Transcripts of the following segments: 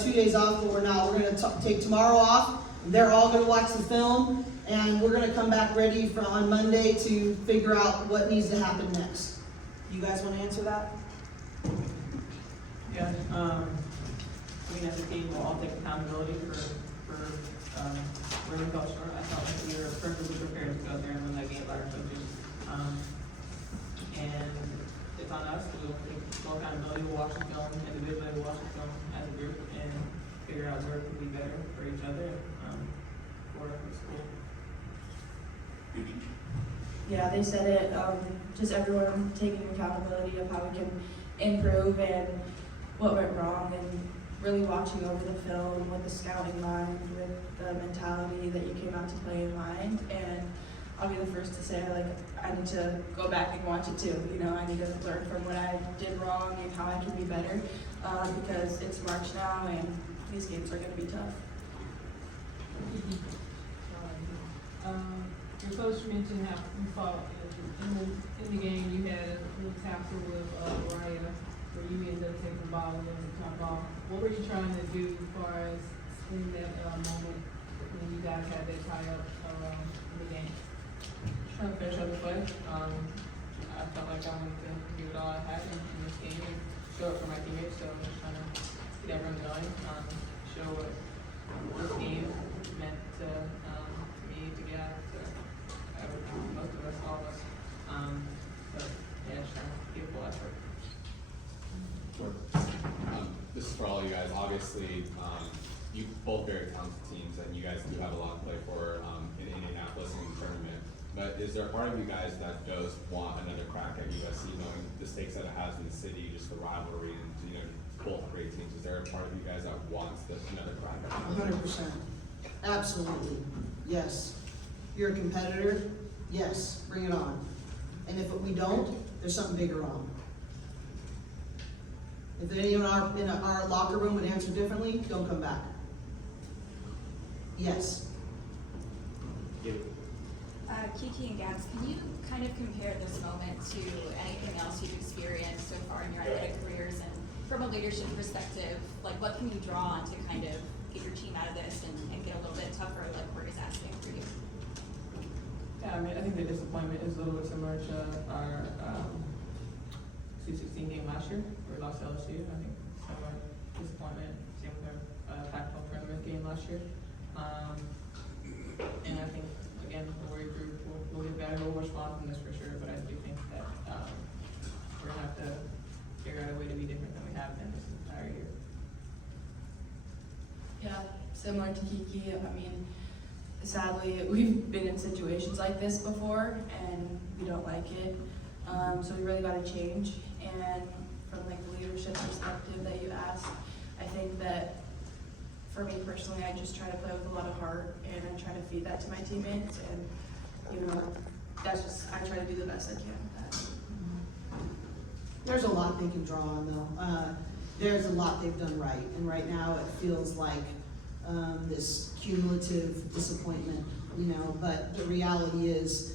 2 days off, but we're not. We're going to take tomorrow off. They're all going to watch the film, and we're going to come back ready on Monday to figure out what needs to happen next. You guys want to answer that? Yeah, as a team, we'll all take accountability for where we fell short. I felt like we were perfectly prepared to go out there and win that game by our coaches. And it's on us. We'll take full accountability. We'll watch the film individually. We'll watch the film as a group and figure out where we can be better for each other for the school. Yeah, they said it. Just everyone taking accountability of how we can improve and what went wrong, and really watching over the film with the scouting mind, with the mentality that you came out to play in mind. And I'll be the first to say, I need to go back and watch it too. I need to learn from what I did wrong and how I can be better, because it's March now and these games are going to be tough. Your coach mentioned how you fought in the game. You had a little tackle with Raya, where you ended up taking the ball and then the top ball. What were you trying to do as far as in that moment when you guys had that tie up in the game? Trying to finish up the play. I felt like I wanted to give it all I had in this game and show it for my teammates. So I'm just trying to get everyone going, show what this game meant to me, to get out, to most of us, all of us. But yeah, just trying to give full effort. Sure. This is for all you guys. Obviously, you both very talented teams, and you guys do have a lot to play for in Indianapolis and in the tournament. But is there a part of you guys that does want another crack at USC, knowing the stakes that it has in the city, just the rivalry, and both great teams? Is there a part of you guys that wants another crack at it? 100%. Absolutely. Yes. You're a competitor? Yes. Bring it on. And if we don't, there's something bigger wrong. If anyone in our locker room would answer differently, don't come back. Yes. Kiki and Gabs, can you kind of compare this moment to anything else you've experienced so far in your athletic careers, and from a leadership perspective, what can you draw on to kind of get your team out of this and get a little bit tougher, like Cori's asking for you? Yeah, I think the disappointment is a little bit similar to our C16 game last year, where we lost to LSU. I think similar disappointment, same with our Pac-12 tournament game last year. And I think, again, the Warrior group will get better, we'll respond from this for sure, but I do think that we're going to have to figure out a way to be different than we have been this entire year. Yeah, similar to Kiki. Sadly, we've been in situations like this before, and we don't like it. So we really got to change. And from the leadership perspective that you asked, I think that for me personally, I just try to play with a lot of heart, and I try to feed that to my teammates. And that's just, I try to do the best I can with that. There's a lot they can draw on, though. There's a lot they've done right, and right now it feels like this cumulative disappointment, but the reality is,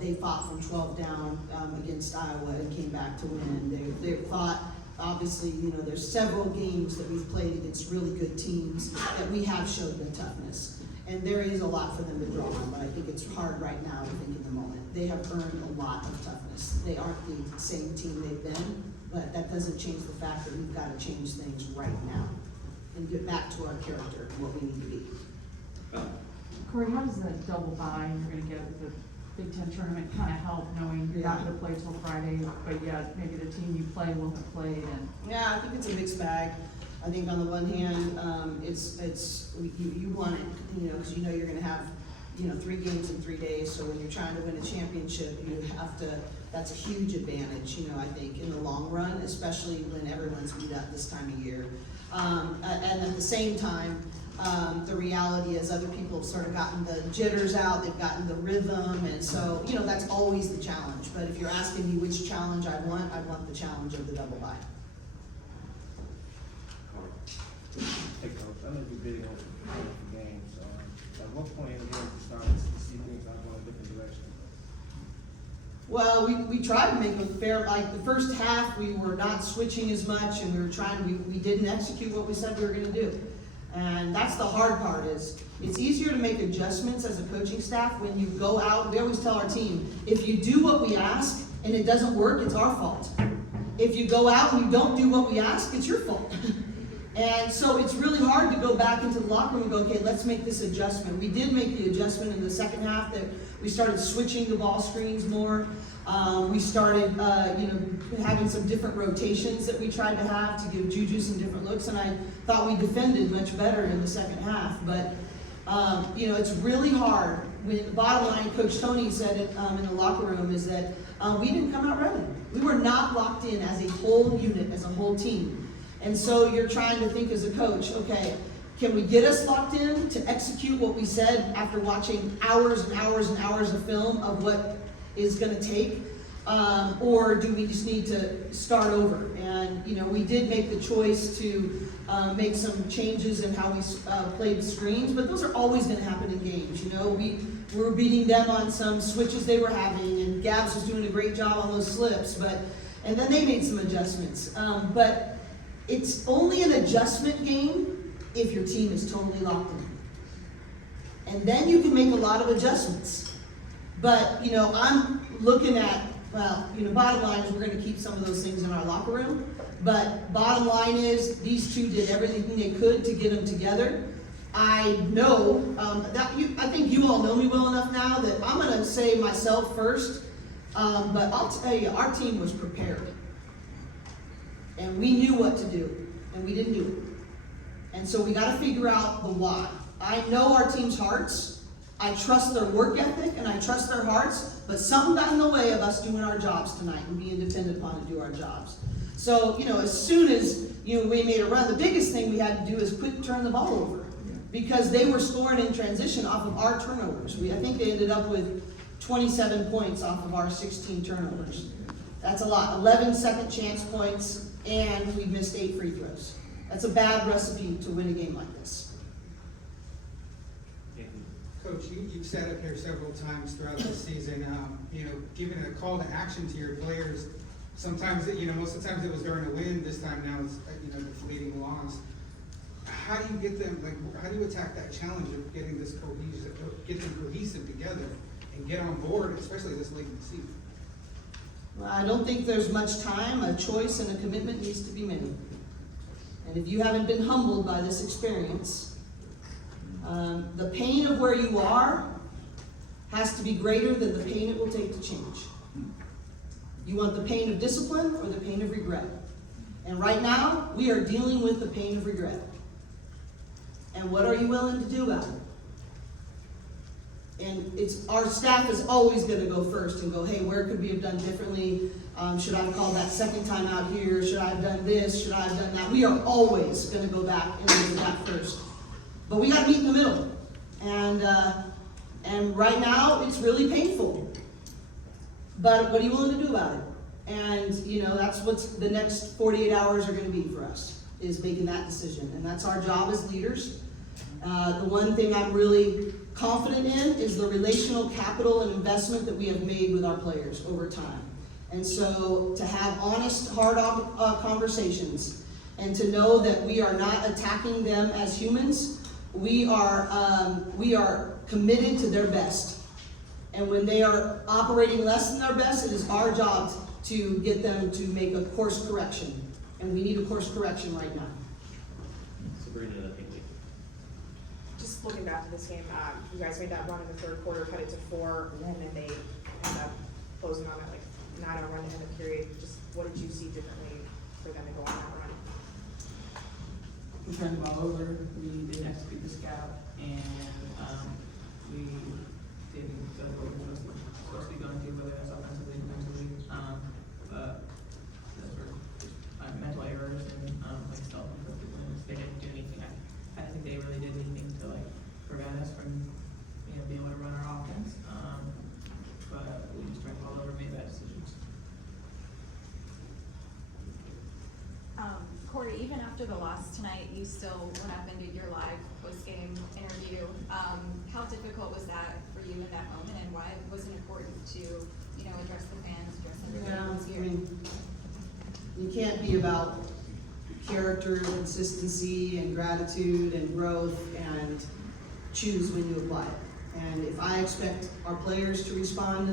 they fought from 12 down against Iowa and came back to win. They fought, obviously, there's several games that we've played against really good teams that we have showed the toughness. And there is a lot for them to draw on, but I think it's hard right now to think in the moment. They have earned a lot of toughness. They aren't the same team they've been, but that doesn't change the fact that we've got to change things right now and get back to our character and what we need to be. Cori, how does the double bye you're going to get with the Big Ten tournament kind of help, knowing you're not going to play till Friday, but yet maybe the team you play will have played? And yeah, I think it's a mixed bag. I think on the one hand, you want it, because you're going to have 3 games in 3 days. So when you're trying to win a championship, you have to. That's a huge advantage, I think, in the long run, especially when everyone's beat up this time of year. And at the same time, the reality is other people have sort of gotten the jitters out, they've gotten the rhythm, and so, that's always the challenge. But if you're asking me which challenge I want the challenge of the double bye. Hey Coach, I know you're big on the game, so at what point in the game you start to see things not going a different direction? Well, we tried to make a fair, like the first half, we were not switching as much and we didn't execute what we said we were gonna do. And that's the hard part is, it's easier to make adjustments as a coaching staff when you go out. We always tell our team, if you do what we ask and it doesn't work, it's our fault. If you go out and you don't do what we ask, it's your fault. And so it's really hard to go back into the locker room and go, okay, let's make this adjustment. We did make the adjustment in the second half that we started switching the ball screens more. We started, having some different rotations that we tried to have to give Juju some different looks, and I thought we defended much better in the second half. But, it's really hard. Bottom line, Coach Tony said it in the locker room, is that we didn't come out ready. We were not locked in as a whole unit, as a whole team. And so you're trying to think as a coach, okay, can we get us locked in to execute what we said after watching hours and hours and hours of film of what is gonna take? Or do we just need to start over? And, we did make the choice to make some changes in how we played the screens, but those are always gonna happen in games, We were beating them on some switches they were having, and Gabs was doing a great job on those slips, and then they made some adjustments. But it's only an adjustment game if your team is totally locked in. And then you can make a lot of adjustments. But, I'm looking at, bottom line is we're gonna keep some of those things in our locker room. But bottom line is, these two did everything they could to get them together. I know, I think you all know me well enough now that I'm gonna say myself first, but I'll tell you, our team was prepared. And we knew what to do, and we didn't do it. And so we gotta figure out the why. I know our team's hearts. I trust their work ethic, and I trust their hearts, but something got in the way of us doing our jobs tonight and being dependent upon to do our jobs. So, as soon as, we made a run, the biggest thing we had to do is quit turning the ball over. Because they were scoring in transition off of our turnovers. I think they ended up with 27 points off of our 16 turnovers. That's a lot. 11 second chance points, and we missed 8 free throws. That's a bad recipe to win a game like this. Coach, you've sat up here several times throughout the season, giving a call to action to your players. Sometimes, most of the times it was during a win. This time now it's, the fleeting loss. How do you get them, how do you attack that challenge of getting this get them cohesive together and get on board, especially this late in the season? Well, I don't think there's much time. A choice and a commitment needs to be made. And if you haven't been humbled by this experience, the pain of where you are has to be greater than the pain it will take to change. You want the pain of discipline or the pain of regret? And right now, we are dealing with the pain of regret. And what are you willing to do about it? And our staff is always going to go first and go, hey, where could we have done differently? Should I have called that second time out here? Should I have done this? Should I have done that? We are always going to go back and do that first. But we got to meet in the middle. And right now, it's really painful. But what are you willing to do about it? And, that's what's the next 48 hours are going to be for us, is making that decision. And that's our job as leaders. The one thing I'm really confident in is the relational capital and investment that we have made with our players over time. And so to have honest, hard conversations and to know that we are not attacking them as humans, we are committed to their best. And when they are operating less than their best, it is our job to get them to make a course correction. And we need a course correction right now. Sabrina, Kiki. Just looking back to this game, you guys made that run in the third quarter, cut it to 4, and then they ended up closing on it 9-0 run in the period. Just what did you see differently for them to go on that run? We turned the ball over, we didn't execute the scout, and we didn't go what we were supposed to be going to, whether that's offensively or defensively. But those were mental errors and self-inflicted wounds. They didn't do anything. I don't think they really did anything to prevent us from being able to run our offense. But we just turned the ball over, made bad decisions. Cori, even after the loss tonight, you still went up and did your live post-game interview. How difficult was that for you in that moment, and why was it important to you know, address the fans, address Yeah, everybody who's I here. mean, you can't be about character, consistency, and gratitude, and growth, and choose when you apply it. And if I expect our players to respond to